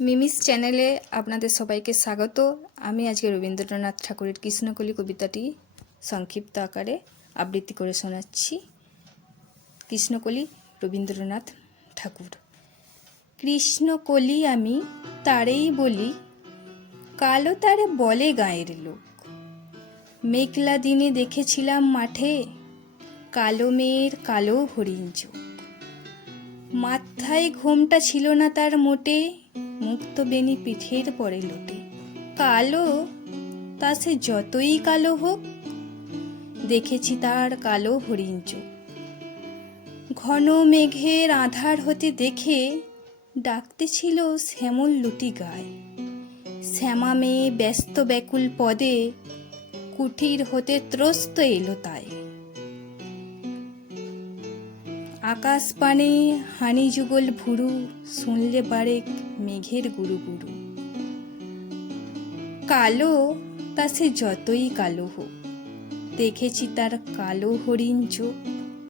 Mimi's চ্যানেলে আপনাদের সবাইকে স্বাগত। আমি আজকে রবীন্দ্রনাথ ঠাকুরের কৃষ্ণকলি কবিতাটি সংক্ষিপ্ত আকারে আবৃত্তি করে শোনাচ্ছি। কৃষ্ণকলি রবীন্দ্রনাথ ঠাকুর। কৃষ্ণকলি আমি তারেই বলি, কালো তারে বলে গাঁয়ের লোক। মেঘলা দিনে দেখেছিলাম মাঠে, কালো মেয়ের কালো হরিণ চোখ। মাথায় ঘোমটা ছিল না তার মোটে, মুক্ত বেনি পিঠের পরে লোটে। কালো তা সে যতই কালো হোক, দেখেছি তার কালো হরিণ চোখ। ঘন মেঘের আধার হতে দেখে ডাকতেছিল শ্যামল লুটি গায়। শ্যামা মেয়ে ব্যস্ত ব্যাকুল পদে, কুঠির হতে ত্রস্ত এলো তাই। আকাশ পানে হানি যুগল ভুরু, শুনলে বারেক মেঘের গুরু গুরু। কালো তা সে যতই কালো হোক, দেখেছি তার কালো হরিণ চোখ।